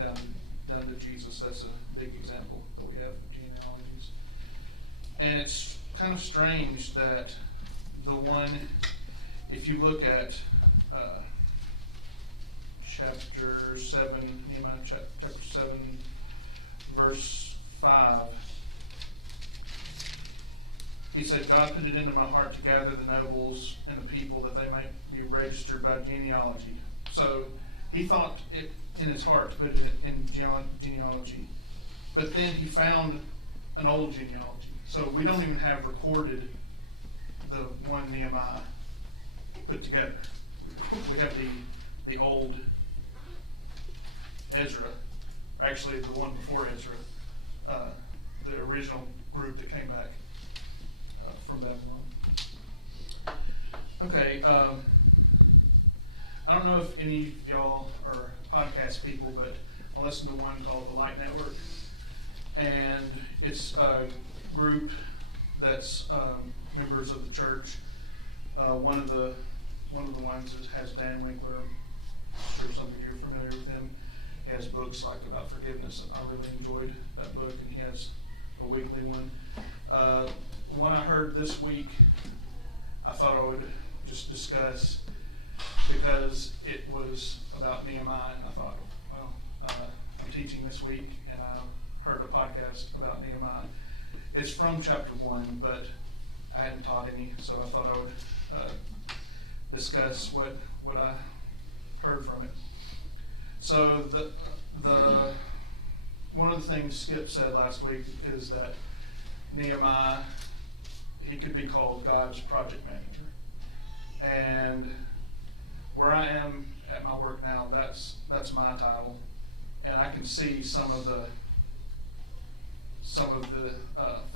down to Jesus. That's a big example that we have of genealogies. And it's kind of strange that the one, if you look at chapter 7, Nehemiah chapter 7, verse 5, he said, God put it into my heart to gather the nobles and the people that they might be registered by genealogy. So he thought it in his heart to put it in genealogy. But then he found an old genealogy. So we don't even have recorded the one Nehemiah put together. We have the old Ezra, or actually the one before Ezra, the original group that came back from Babylon. Okay, I don't know if any of y'all are podcast people, but I listen to one called The Light Network, and it's a group that's members of the church. One of the ones has Dan Winkler. I'm sure some of you are familiar with him. He has books like about forgiveness. I really enjoyed that book, and he has a weekly one. One I heard this week, I thought I would just discuss because it was about Nehemiah, and I thought, well, I'm teaching this week, and I heard a podcast about Nehemiah. It's from chapter 1, but I hadn't taught any, so I thought I would discuss what I heard from it. So the one of the things Skip said last week is that Nehemiah, he could be called God's project manager. And where I am at my work now, that's my title, and I can see some of the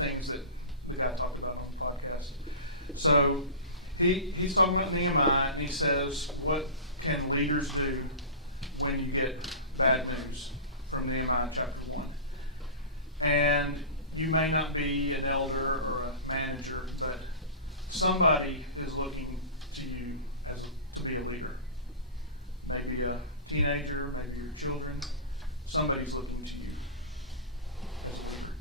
things that the guy talked about on the podcast. So he's talking about Nehemiah, and he says, what can leaders do when you get bad news, from Nehemiah chapter 1. And you may not be an elder or a manager, but somebody is looking to you to be a leader. Maybe a teenager, maybe your children. Somebody's looking to you as a leader.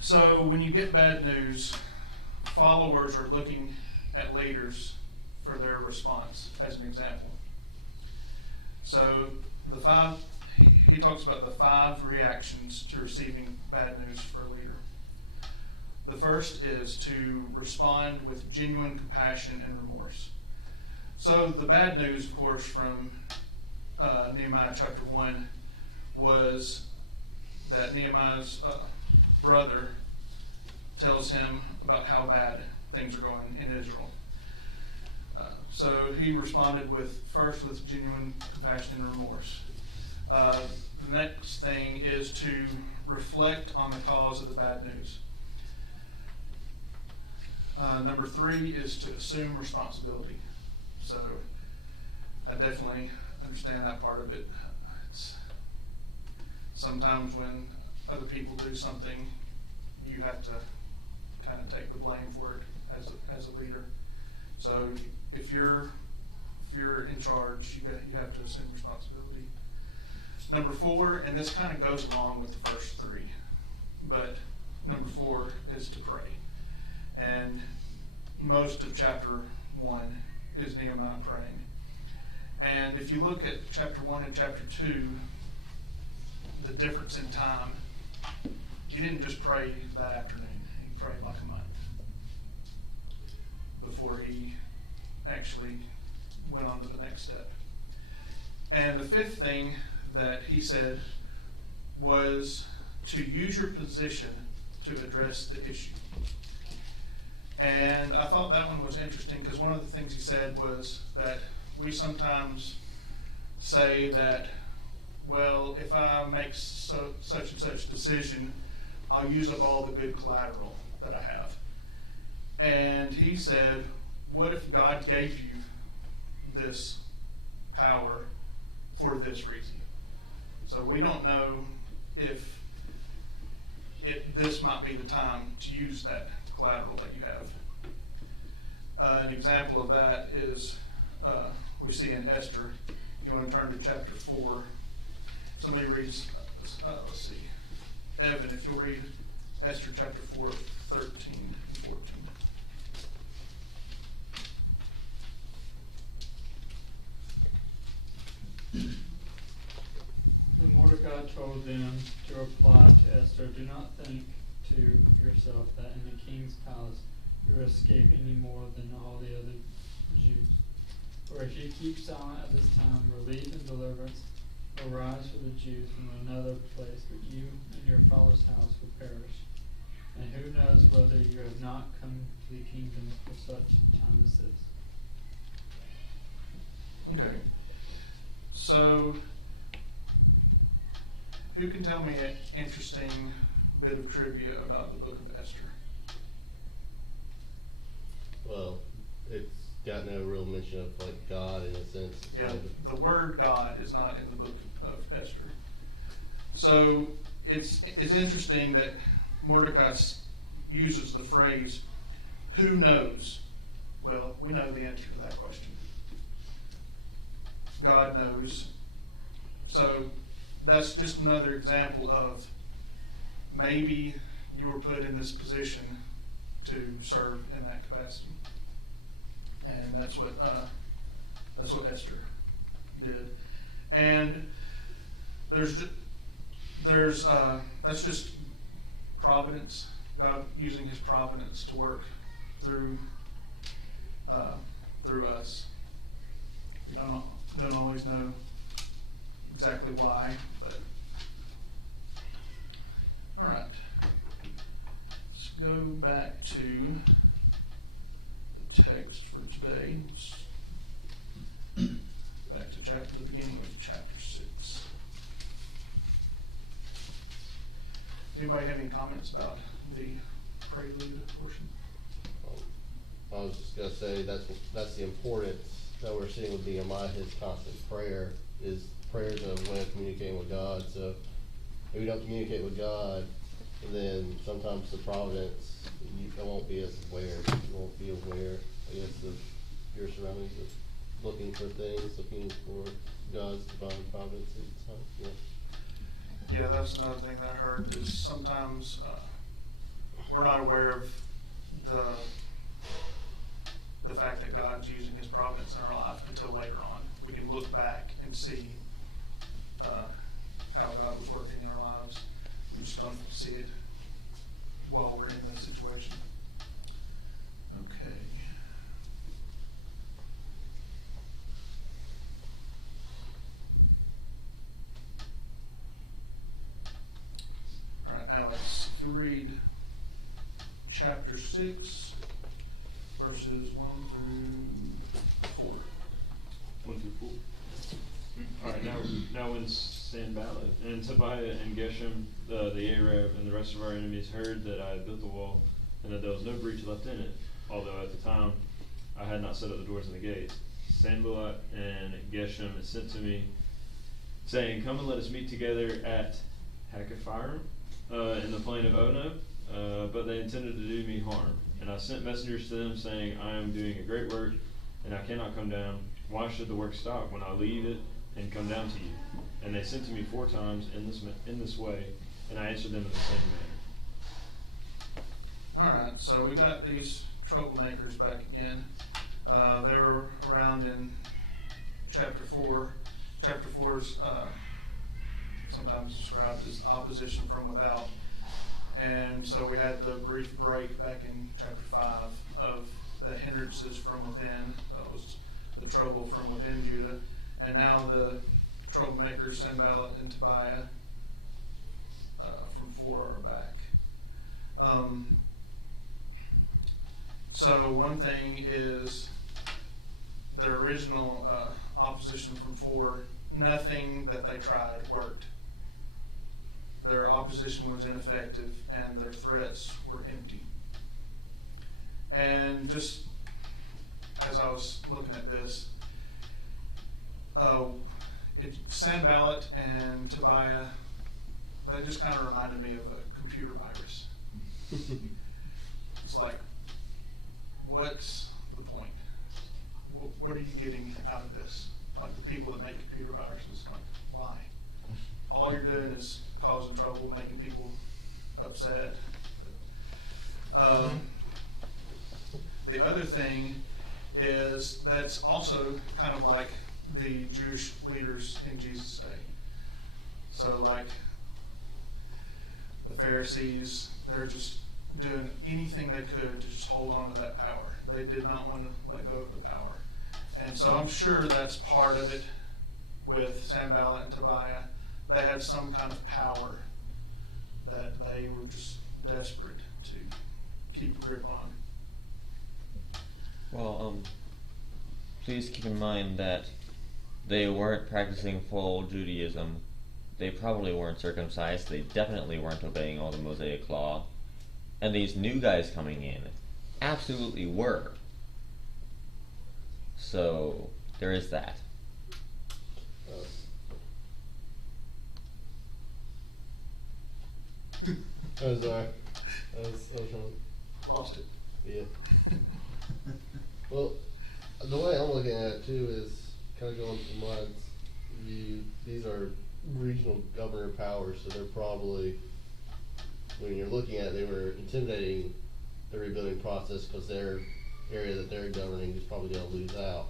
So when you get bad news, followers are looking at leaders for their response, as an example. So he talks about the 5 reactions to receiving bad news for a leader. The first is to respond with genuine compassion and remorse. So the bad news, of course, from Nehemiah chapter 1 was that Nehemiah's brother tells him about how bad things are going in Israel. So he responded first with genuine compassion and remorse. The next thing is to reflect on the cause of the bad news. Number 3 is to assume responsibility. So I definitely understand that part of it. It's sometimes when other people do something, you have to kind of take the blame for it as a leader. So if you're in charge, you have to assume responsibility. Number 4, and this kind of goes along with the first 3, but number 4 is to pray. And most of chapter 1 is Nehemiah praying. And if you look at chapter 1 and chapter 2, the difference in time, he didn't just pray that afternoon. He prayed like a month before he actually went on to the next step. And the 5th thing that he said was to use your position to address the issue. And I thought that one was interesting because one of the things he said was that we sometimes say that, well, if I make such and such decision, I'll use up all the good collateral that I have. And he said, what if God gave you this power for this reason? So we don't know if this might be the time to use that collateral that you have. An example of that is we see in Esther. If you want to turn to chapter 4, somebody reads, let's see, Evan, if you'll read Esther chapter 4, 13 and 14. And Mordecai told them to reply to Esther, "Do not think to yourself that in the king's palace you will escape any more than all the other Jews. For if you keep silent at this time, relief and deliverance will rise for the Jews from another place, but you and your father's house will perish. And who knows whether you have not come to the kingdom for such a time as this." Okay. So, who can tell me an interesting bit of trivia about the book of Esther? Well, it's got no real mention of like God in a sense. Yeah, the word God is not in the book of Esther. So it's interesting that Mordecai uses the phrase, "Who knows?" Well, we know the answer to that question. God knows. So that's just another example of maybe you were put in this position to serve in that capacity. And that's what Esther did. And that's just providence, God using his providence to work through us. We don't always know exactly why, but all right. Let's go back to the text for today. Back to the beginning of chapter 6. Does anybody have any comments about the prelude portion? I was just gonna say that's the importance that we're seeing with Nehemiah. His constant prayer is prayers of way of communicating with God. So if we don't communicate with God, then sometimes the providence, you won't be as aware. You won't be aware, I guess, of your surroundings, of looking for things, looking for God's divine providence each time. Yeah. Yeah, that's another thing that I heard is sometimes we're not aware of the fact that God's using his providence in our life until later on. We can look back and see how God was working in our lives. We just don't see it while we're in that situation. Okay. All right, Alex, if you read chapter 6, verses 1 through 4. 1 through 4. All right, now when Sanballat and Tobiah and Geshem, the Arab, and the rest of our enemies heard that I had built the wall and that there was no breach left in it, although at the time I had not set up the doors and the gates, Sanballat and Geshem had sent to me, saying, "Come and let us meet together at Hakkephirim in the plain of Ono," but they intended to do me harm. And I sent messengers to them, saying, "I am doing a great work, and I cannot come down. Why should the work stop when I leave it and come down to you?" And they sent to me 4 times in this way, and I answered them in the same manner. All right, so we got these troublemakers back again. They were around in chapter 4. Chapter 4 is sometimes described as opposition from without. And so we had the brief break back in chapter 5 of the hindrances from within. That was the trouble from within Judah. And now the troublemakers, Sanballat and Tobiah, from 4 are back. So one thing is their original opposition from 4, nothing that they tried worked. Their opposition was ineffective and their threats were empty. And just as I was looking at this, Sanballat and Tobiah, they just kind of reminded me of a computer virus. It's like, what's the point? What are you getting out of this? like the people that make computer viruses. Like, why? All you're doing is causing trouble, making people upset. The other thing is that's also kind of like the Jewish leaders in Jesus' day. So like the Pharisees, they're just doing anything they could to just hold on to that power. They did not want to let go of the power. And so I'm sure that's part of it with Sanballat and Tobiah. They had some kind of power that they were just desperate to keep a grip on. Well, please keep in mind that they weren't practicing full Judaism. They probably weren't circumcised. They definitely weren't obeying all the Mosaic law. And these new guys coming in absolutely were. So, there is that. Oh, sorry. I was trying. Lost it. Yeah. Well, the way I'm looking at it too is kind of going from mine's view. These are regional governor powers, so they're probably, when you're looking at it, they were intimidating the rebuilding process because their area that they're governing is probably going to lose out.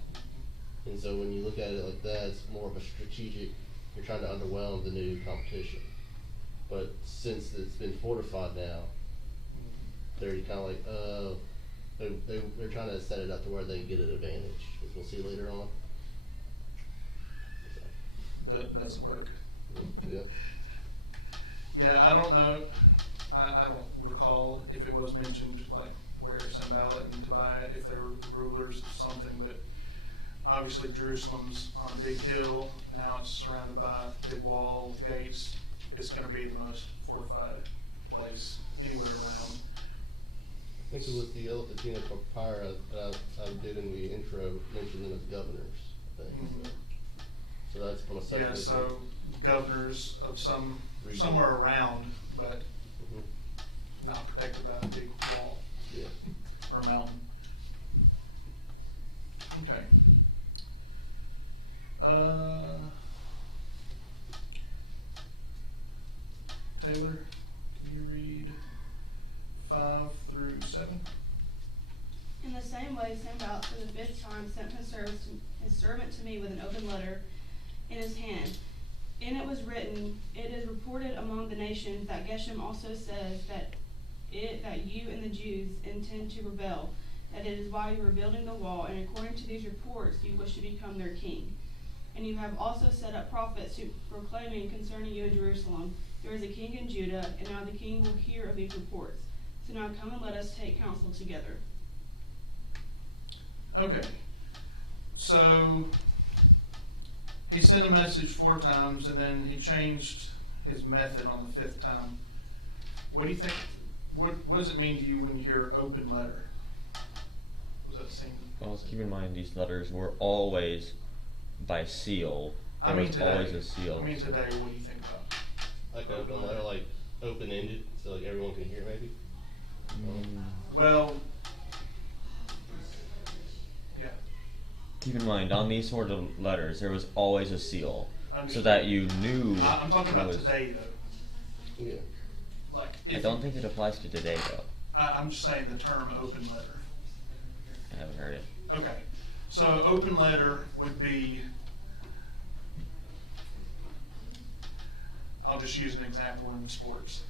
And so when you look at it like that, it's more of a strategic, you're trying to underwhelm the new competition. But since it's been fortified now, they're kind of like, they're trying to set it up to where they get an advantage, as we'll see later on. That doesn't work. Yeah. Yeah, I don't know. I don't recall if it was mentioned, like where Sanballat and Tobiah, if they were rulers of something, but obviously Jerusalem's on a big hill. Now it's surrounded by a big wall with gates. It's going to be the most fortified place anywhere around. I think it was the Elephantina Papyra that I did in the intro, mentioned them as governors, I think. Mm-hmm. So that's from a second. Yeah, so governors of somewhere around, but not protected by a big wall. Yeah. Or mountain. Okay. Taylor, can you read 5 through 7? In the same way, Sanballat for the 5th time sent his servant to me with an open letter in his hand. In it was written, "It is reported among the nations that Geshem also says that you and the Jews intend to rebel, that it is while you are building the wall, and according to these reports you wish to become their king. And you have also set up prophets who proclaiming concerning you in Jerusalem, there is a king in Judah, and now the king will hear of these reports. So now come and let us take counsel together." Okay. So he sent a message 4 times, and then he changed his method on the 5th time. What do you think? What does it mean to you when you hear open letter? What does that seem? Well, let's keep in mind these letters were always by seal. There was always a seal. I mean today, what do you think about? Like open letter, like open-ended, so like everyone can hear maybe? Well, yeah. Keep in mind, on these sort of letters, there was always a seal, so Understood. that you knew. I'm talking who about was, today, though. Yeah. Like, I don't think it applies to today, though. I'm just saying the term open letter. I haven't heard it. Okay, so open letter would be, I'll just use an example in sports.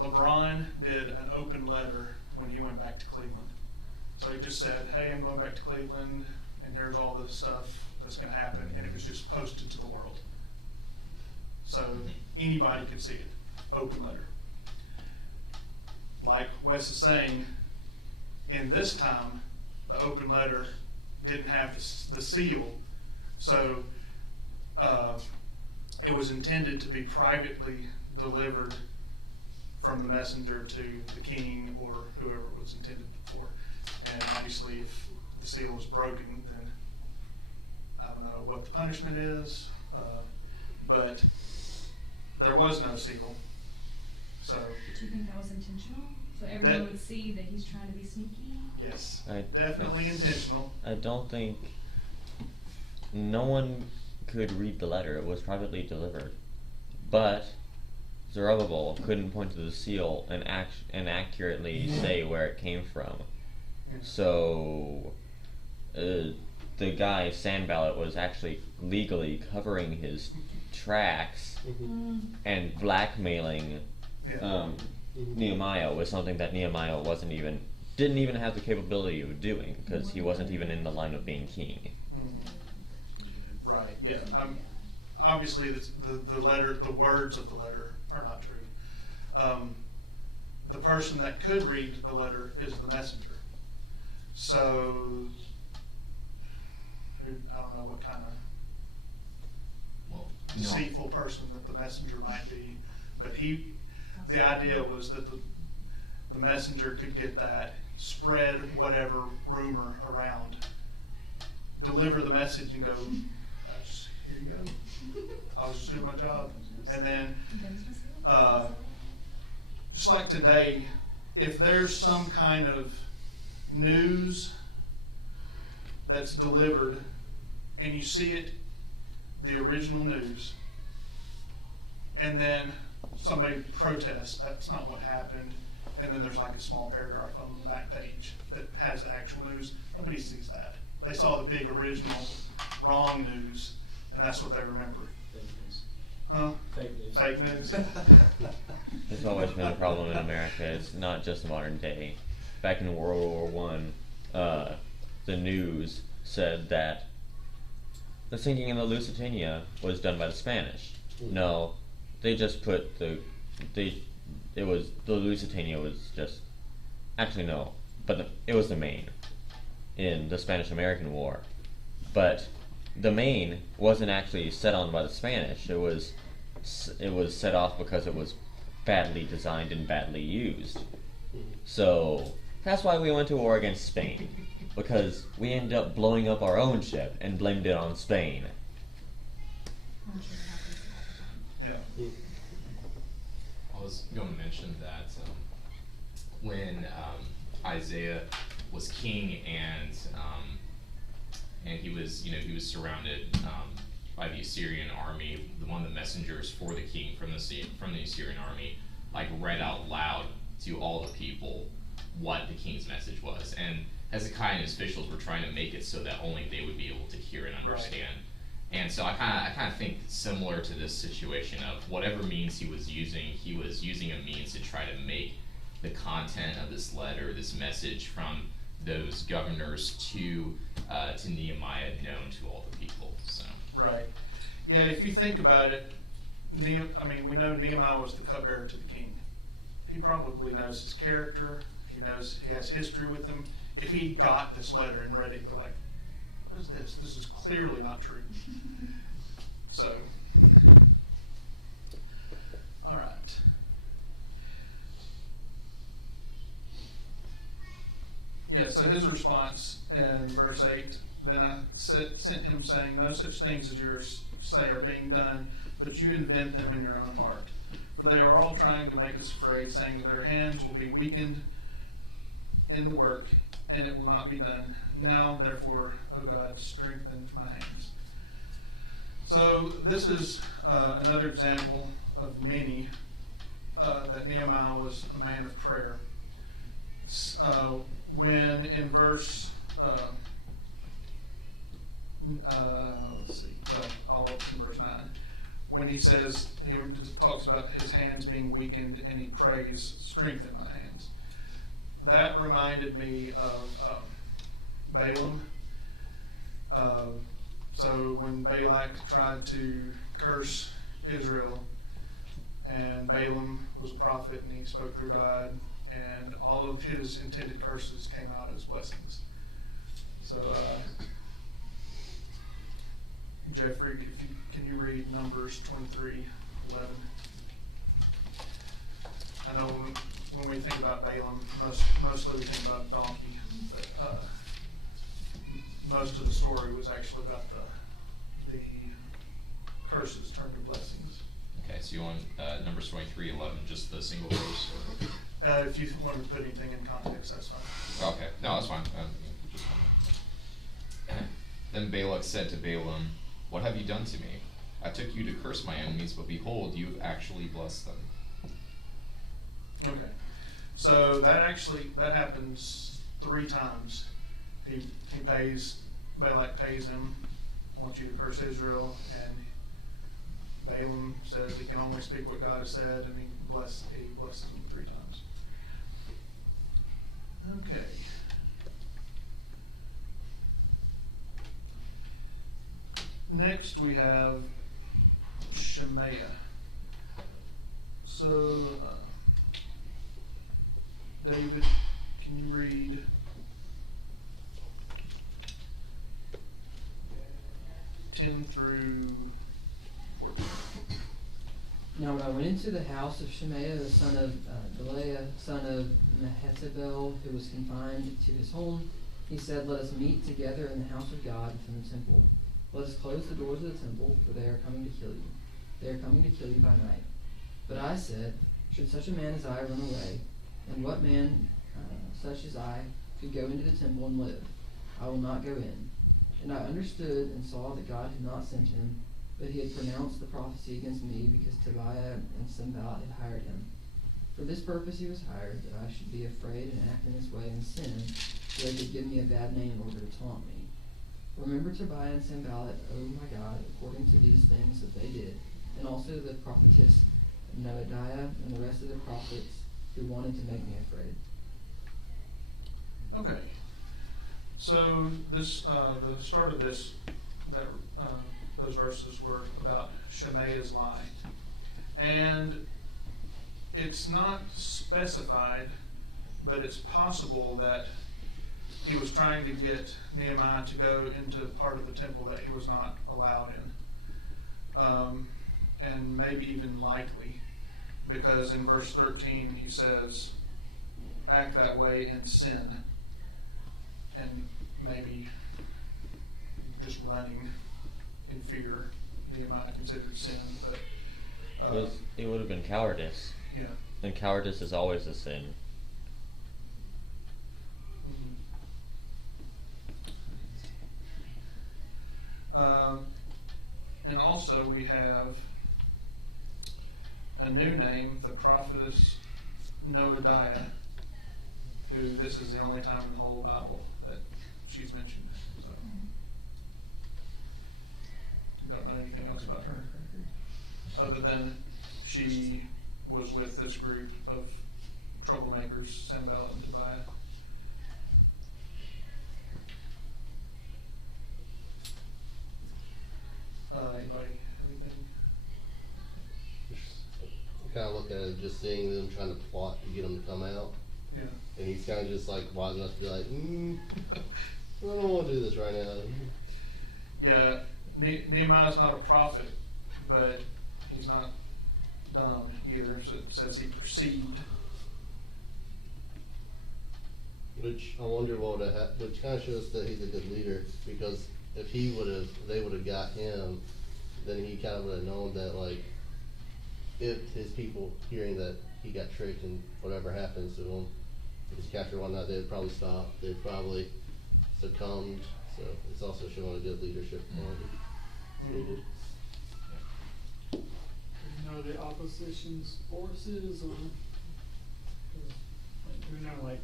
LeBron did an open letter when he went back to Cleveland. So he just said, hey, I'm going back to Cleveland, and here's all the stuff that's going to happen, and it was just posted to the world. So anybody could see it, open letter. Like Wes is saying, in this time, the open letter didn't have the seal, so it was intended to be privately delivered from the messenger to the king or whoever it was intended for. And obviously, if the seal was broken, then I don't know what the punishment is, but there was no seal. So Do you think that was intentional? So everyone would see that he's trying to be sneaky? yes, I- definitely intentional. I don't think no one could read the letter. It was privately delivered. But Zerubbabel couldn't point to the seal and accurately say where it came from. So the guy Sanballat was actually legally covering his tracks and blackmailing Nehemiah with something that Nehemiah didn't even have the capability of doing, because he wasn't even in the line of being king. Right. Yeah. Obviously, the letter, the words of the letter are not true. The person that could read the letter is the messenger. So, I don't know what kind of deceitful person that the messenger might be, but the idea was that the messenger could get that, spread whatever rumor around, deliver the message and go, here you go. I was just doing my job. And then, just like today, if there's some kind of news that's delivered and you see it, the original news, and then somebody protests, that's not what happened, and then there's like a small paragraph on the back page that has the actual news, nobody sees that. They saw the big original wrong news, and that's what they remember. Fake news. Fake news. There's always been a problem in America. It's not just modern day. Back in World War I, the news said that the sinking in the Lusitania was done by the Spanish. No, they just put the Lusitania was just, actually no, but it was the Maine in the Spanish-American War. But the Maine wasn't actually set on by the Spanish. It was set off because it was badly designed and badly used. So that's why we went to war against Spain, because we ended up blowing up our own ship and blamed it on Spain. Yeah. I was going to mention that when Isaiah was king and he was surrounded by the Assyrian army, one of the messengers for the king from the Assyrian army read out loud to all the people what the king's message was, and Hezekiah and his officials were trying to make it so that only they would be able to hear and understand. Right. And so I kind of think similar to this situation of whatever means he was using a means to try to make the content of this letter, this message from those governors to Nehemiah known to all the people. So. Right. Yeah, if you think about it, we know Nehemiah was the cupbearer to the king. He probably knows his character. He knows he has history with him. If he got this letter and read it, he'd be like, what is this? This is clearly not true. So, all right. Yeah, so his response in verse 8, then I sent him saying, no such things as yours say are being done, but you invent them in your own heart. For they are all trying to make us afraid, saying that their hands will be weakened in the work, and it will not be done. Now, therefore, O God, strengthen my hands. So this is another example of many that Nehemiah was a man of prayer. When in verse, let's see, all up in verse 9, when he says, he talks about his hands being weakened, and he prays, strengthen my hands. That reminded me of Balaam. So when Balak tried to curse Israel, and Balaam was a prophet and he spoke through God, and all of his intended curses came out as blessings. So, Jeffrey, can you read Numbers 23:11? I know when we think about Balaam, mostly we think about donkey, but most of the story was actually about the curses turned to blessings. Okay, so you want Numbers 23:11, just the single verse? If you want to put anything in context, that's fine. Okay, no, that's fine. Then Balak said to Balaam, "What have you done to me? I took you to curse my enemies, but behold, you have actually blessed them." Okay, so that happens 3 times. Balak pays him, "I want you to curse Israel," and Balaam says he can only speak what God has said, and he blesses him 3 times. Okay. Next we have Shemaiah. So, David, can you read 10 through 14? Now when I went into the house of Shemaiah, the son of Delaiah, son of Mehetabel, who was confined to his home, he said, "Let us meet together in the house of God within the temple. Let us close the doors of the temple, for they are coming to kill you. They are coming to kill you by night." But I said, "Should such a man as I run away? And what man such as I could go into the temple and live? I will not go in." And I understood and saw that God had not sent him, but he had pronounced the prophecy against me, because Tobiah and Sanballat had hired him. For this purpose he was hired, that I should be afraid and act in this way and sin, so they could give me a bad name in order to taunt me. Remember Tobiah and Sanballat, O my God, according to these things that they did, and also the prophetess Noadiah and the rest of the prophets who wanted to make me afraid. Okay. So this, the start of this, those verses were about Shemaiah's lie, and it's not specified, but it's possible that he was trying to get Nehemiah to go into part of the temple that he was not allowed in, and maybe even likely, because in verse 13 he says, "Act that way and sin," and maybe just running in fear, Nehemiah considered sin, but it would have been cowardice. yeah. And cowardice is always a sin. And also we have a new name, the prophetess Noadiah, who this is the only time in the whole Bible that she's mentioned. So, don't know anything else about her, other than she was with this group of troublemakers, Sanballat and Tobiah. Anybody have anything? Kind of look at it, just seeing them trying to plot to get him to come out, Yeah. and he's kind of just like wise enough to be like, I don't want to do this right now. Yeah, Nehemiah's not a prophet, but he's not dumb either, so it says he perceived. Which I wonder what would have which kind of shows that he's a good leader, because if they would have got him, then he kind of would have known that, like, if his people hearing that he got tricked and whatever happens to him, if he's captured or whatnot, they'd probably stop, they'd probably succumbed, so it's also showing a good leadership quality. You know the opposition's forces, or like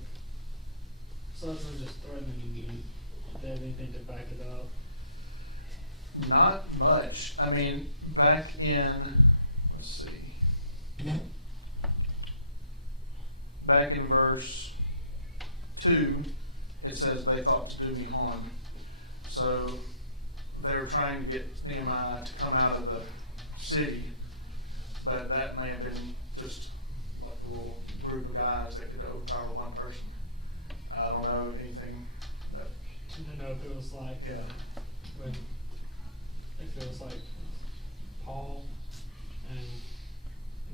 so that's not just threatening you. Do they have anything to back it up? Not much. I mean, back in, let's see, back in verse 2, it says they thought to do me harm. So they were trying to get Nehemiah to come out of the city, but that may have been just like a little group of guys that could overpower one person. I don't know anything that. I don't know if it was like if it was like Paul, and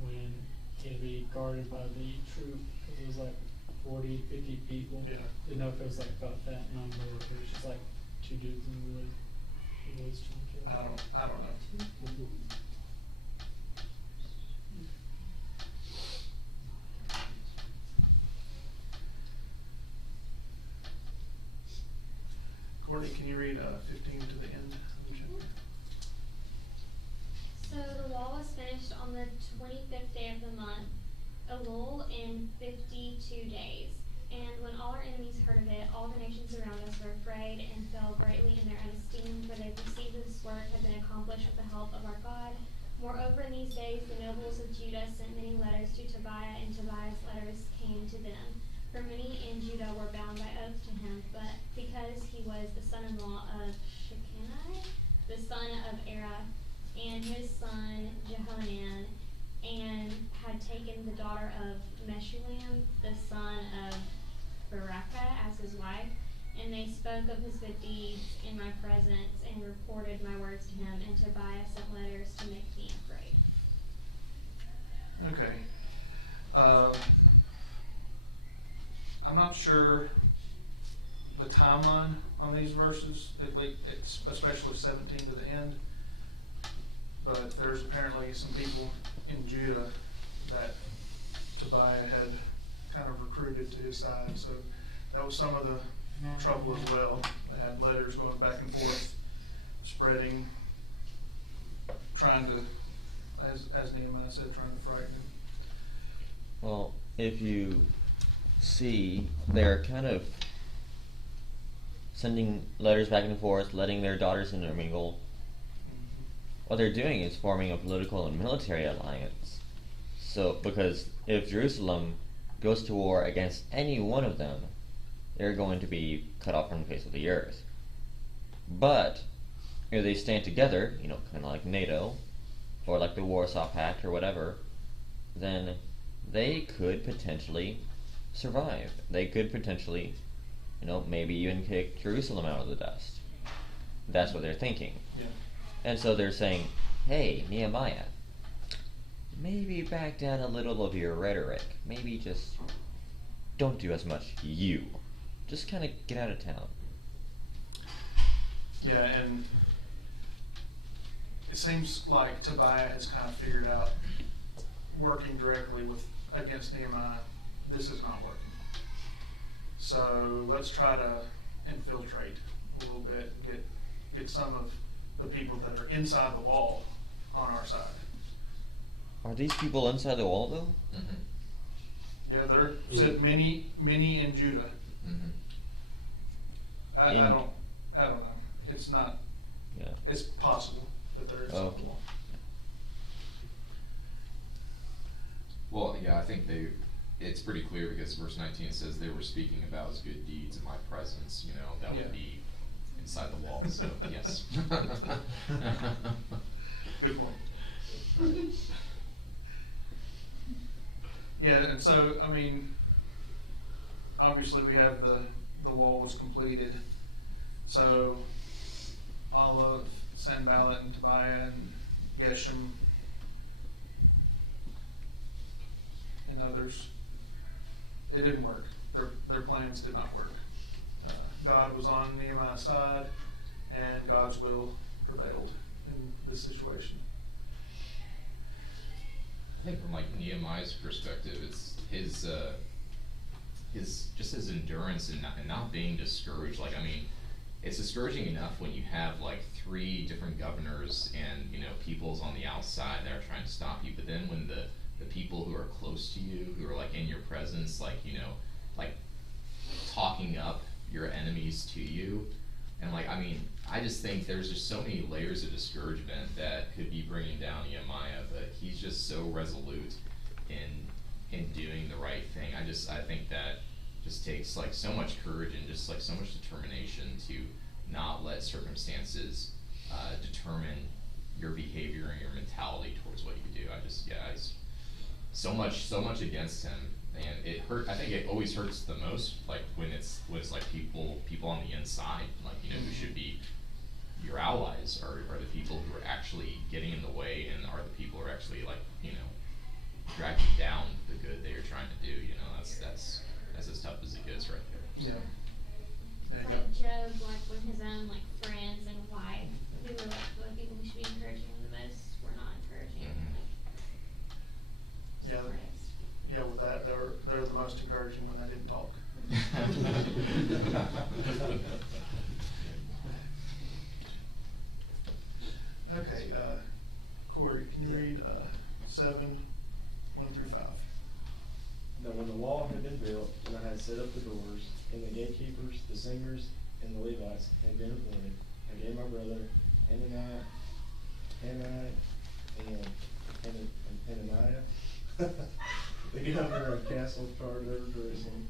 when he'd be guarded by the troop, because it was like 40, 50 people. Yeah. Didn't know if it was like about that number, or if it was just like 2 dudes in the woods trying to kill him. I don't know. Courtney, can can you read 15 to the end? So the wall was finished on the 25th day of the month, Elul, in 52 days. And when all our enemies heard of it, all the nations around us were afraid and fell greatly in their own esteem, for they perceived that this work had been accomplished with the help of our God. Moreover, in these days the nobles of Judah sent many letters to Tobiah, and Tobiah's letters came to them. For many in Judah were bound by oath to him, but because he was the son-in-law of Shecaniah, the son of Era, and his son Jehohanan, and had taken the daughter of Meshullam, the son of Barakah, as his wife, and they spoke of his good deeds in my presence and reported my words to him, and Tobiah sent letters to make me afraid. Okay. I'm not sure the timeline on these verses, it's especially 17 to the end, but there's apparently some people in Judah that Tobiah had kind of recruited to his side, so that was some of the trouble as well. They had letters going back and forth, spreading, trying to, as Nehemiah said, trying to frighten him. Well, if you see, they're kind of sending letters back and forth, letting their daughters intermingle. What they're doing is forming a political and military alliance. So, because if Jerusalem goes to war against any one of them, they're going to be cut off from the face of the earth. But if they stand together, kind of like NATO, or like the Warsaw Pact or whatever, then they could potentially survive. They could potentially, maybe even kick Jerusalem out of the dust. That's what they're thinking. Yeah. And so they're saying, hey, Nehemiah, maybe back down a little of your rhetoric. Maybe just don't do as much you. Just kind of get out of town. Yeah, and it seems like Tobiah has kind of figured out working directly against Nehemiah, this is not working. So let's try to infiltrate a little bit and get some of the people that are inside the wall on our side. Are these people inside the wall though? Mm-hmm. Yeah, there said many in Judah. Mm-hmm. I don't know. It's not. Yeah. It's possible that they're inside Okay. the wall. Well, yeah, I think it's pretty clear because verse 19 says they were speaking about his good deeds in my presence, that would be inside the wall, so yes. Good point. Yeah, and so, obviously we have the wall was completed, so all of Sanballat and Tobiah and Geshem and others, it didn't work. Their plans did not work. God was on Nehemiah's side, and God's will prevailed in this situation. I think from Nehemiah's perspective, it's his endurance and not being discouraged. It's discouraging enough when you have 3 different governors and people's on the outside that are trying to stop you. But then when the people who are close to you, who are in your presence, talking up your enemies to you, and I just think there's just so many layers of discouragement that could be bringing down Nehemiah, but he's just so resolute in doing the right thing. I think that just takes so much courage and just so much determination to not let circumstances determine your behavior and your mentality towards what you do. It's so much against him, and it hurt. I think it always hurts the most when it's people on the inside, who should be your allies, are the people who are actually getting in the way, and are the people who are actually dragging down the good that you're trying to do. That's as tough as it gets right there. Yeah. It's like Job, when his own friends and wife, who were the people who should be encouraging him the most, were not encouraging him. Yeah, with that, they're the most encouraging when they didn't talk. 7, 1 through 5. Now when the wall had been built, and I had set up the doors, and the gatekeepers, the singers, and the Levites had been appointed, I gave my brother Hananiah, the governor of Castle, charge over Jerusalem,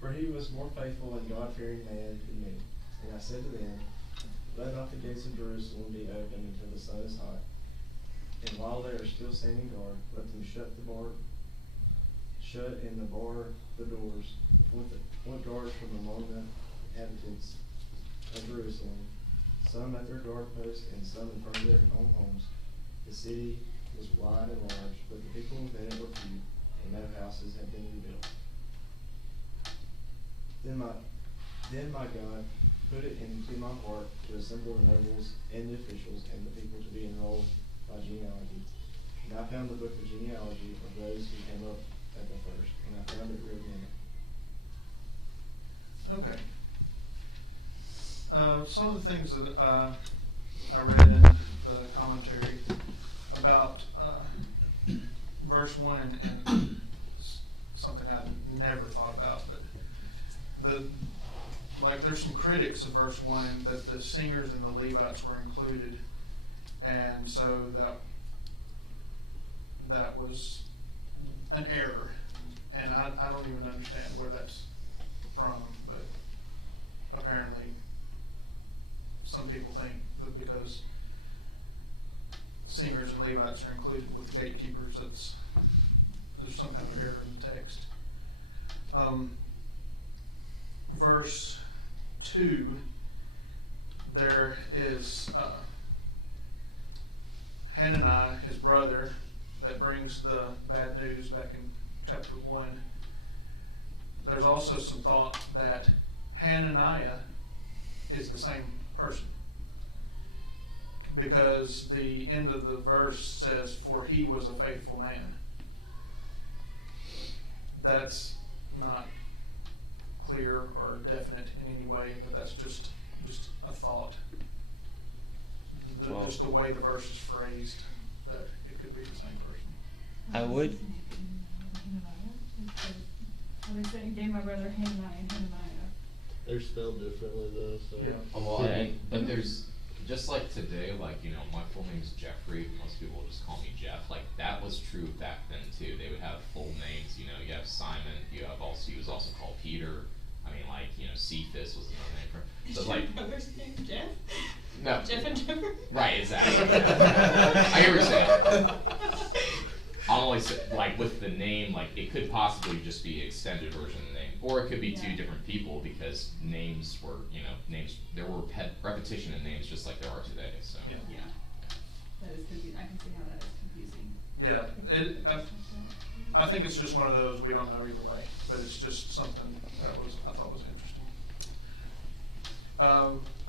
for he was more faithful and God-fearing man than me. And I said to them, let not the gates of Jerusalem be opened until the sun is hot. And while they are still standing guard, let them shut and bar the doors, with guards from among the inhabitants of Jerusalem, some at their guard posts and some in front of their own homes. The city was wide and large, but the people within it were few, and no houses had been rebuilt. Then my God put it into my heart to assemble the nobles and the officials and the people to be enrolled by genealogy. And I found the book of genealogy of those who came up at the first, and I found it written in it. Okay. Some of the things that I read in the commentary about verse 1 and something I never thought about, but there's some critics of verse 1 that the singers and the Levites were included, and so that was an error, and I don't even understand where that's from, but apparently some people think that because singers and Levites are included with gatekeepers, there's some kind of error in the text. Verse 2, there is Hananiah, his brother, that brings the bad news back in chapter 1. There's also some thought that Hananiah is the same person, because the end of the verse says, for he was a faithful man. That's not clear or definite in any way, but that's just a thought. Just the way the verse is phrased, that it could be the same person. I would. Well, they said he gave my brother Hananiah and Hananiah. They're spelled differently though, so. Yeah. Well, I mean, but there's, just like today, like, you know, my full name's Jeffrey, most people will just call me Jeff. Like, that was true back then too. They would have full names, you know, you have Simon, he was also called Peter. I mean, like, you know, Cephas was another name for him. So, like, Your brother's name Jeff? No. Jeff and Jeffrey? Right, exactly. I hear what you're saying. I'm only saying, like, with the name, like, it could possibly just be extended version of the name, or it could be two different people, because names were, you know, there were repetition in names just like there are today. So Yeah. That is confusing. I can see how that is confusing. Yeah, I think it's just one of those we don't know either way, but it's just something that I thought was interesting.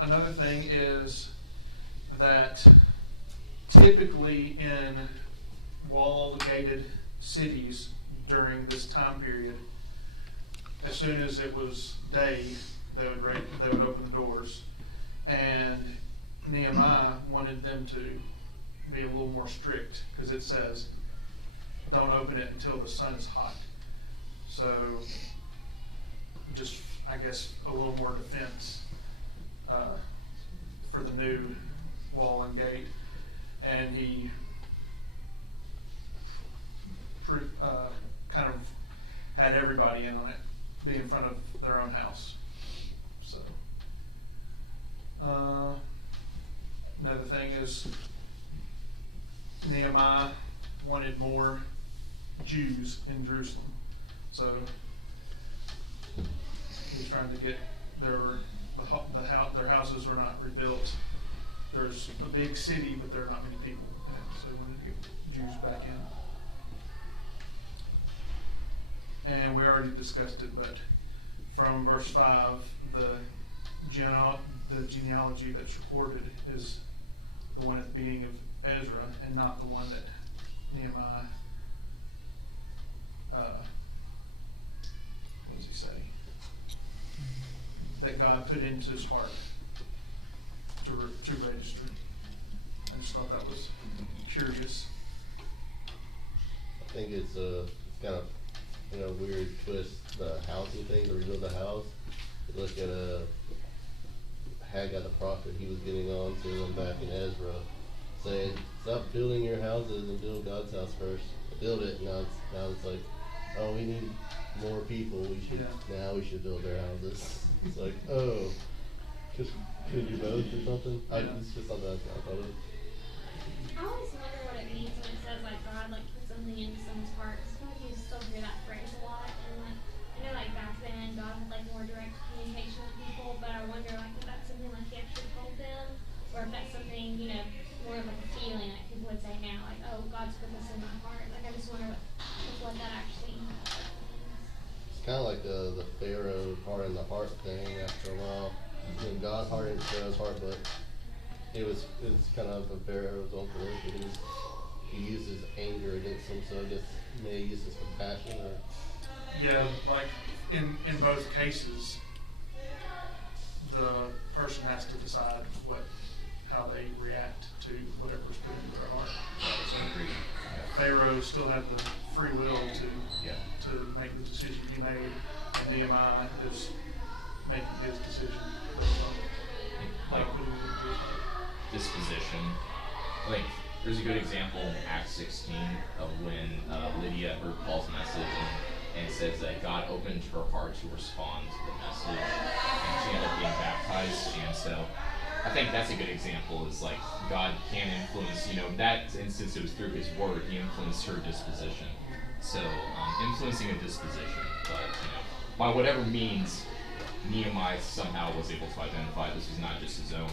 Another thing is that typically in walled, gated cities during this time period, as soon as it was day, they would open the doors, and Nehemiah wanted them to be a little more strict, because it says, don't open it until the sun is hot. So just, I guess, a little more defense for the new wall and gate. And he kind of had everybody in on it, be in front of their own house. So another thing is Nehemiah wanted more Jews in Jerusalem, so he was trying to get their houses were not rebuilt. There's a big city, but there are not many people in it, so he wanted to get Jews back in. And we already discussed it, but from verse 5, the genealogy that's recorded is the one at the beginning of Ezra, and not the one that Nehemiah, what does he say? That God put into his heart to register. I just thought that was curious. think it's kind of, weird twist, the housing thing, to rebuild the house. You look at Haggai the prophet, he was getting on to them back in Ezra, saying, stop building your houses and build God's house first. Build it. Now it's like, oh, we need more people. Now we should build their houses. It's like, oh, just could you both or something? It's just something I thought of. I always wonder what it means when it says like God like put something into someone's heart. Because I feel like you still hear that phrase a lot, and like I know like back then God had like more direct communication with people, but I wonder like if that's something like He actually told them, or if that's something more of like a feeling like people would say now, like oh God's put this in my heart. Like I just wonder what that actually means. It's kind of like the Pharaoh hardened the heart thing after a while. God hardened Pharaoh's heart, but it's kind of a Pharaoh's own work. He uses anger against him, so I guess maybe he uses compassion. Yeah, like in both cases, the person has to decide how they react to whatever's put into their heart. So Pharaoh still had the free will to make the decision he made, and Nehemiah is making his decision. Like disposition. Like there's a good example in Acts 16 of when Lydia heard Paul's message and it says that God opened her heart to respond to the message, and she ended up being baptized. And so I think that's a good example. Is like God can influence. That instance it was through His word. He influenced her disposition. So influencing a disposition, but by whatever means, Nehemiah somehow was able to identify this was not just his own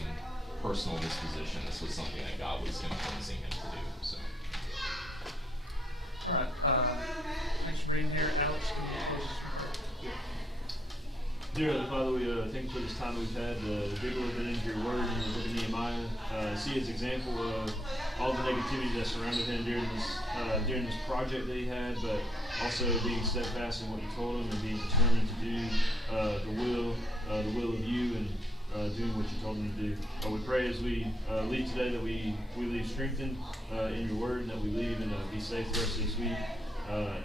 personal disposition. This was something that God was influencing him to do. So. All right. Thanks for being here, Alex. Can you close this prayer? Dear Heavenly Father, we thank you for this time we've had to dig a little bit into your word and the book of Nehemiah. See his example of all the negativity that surrounded him during this project that he had, but also being steadfast in what you told him and being determined to do the will of you and doing what you told him to do. We pray as we leave today that we leave strengthened in your word, and that we leave and be safe the rest of this week, and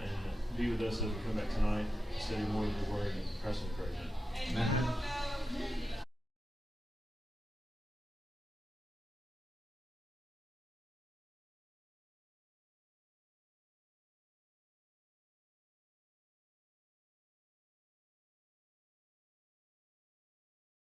be with us as we come back tonight, study more of your word and press and pray. Amen.